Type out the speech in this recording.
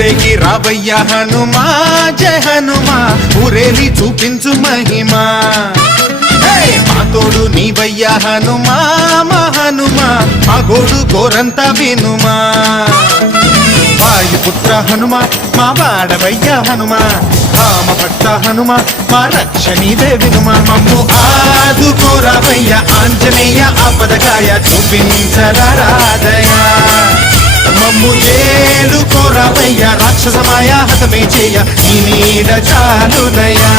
ఊరేగి రావయ్య హనుమా జయ హనుమా ఊరేలి చూపించు మహిమా మా తోడు నీవయ్య హనుమా మా హనుమా మా గోడు గోరంత వినుమా వాయుపుత్ర హనుమా మా వాడవయ్య హనుమా రామభక్త హనుమా మా రక్షణీదే వినుమా మమ్ము ఆదుకోరావయ్య ఆంజనేయ ఆపదకాయ చూపించరాదయ మమ్ము ఏలుకోరావయ్య రాక్షసమాయ హతమే చేయ నీ నీడ చాలునయా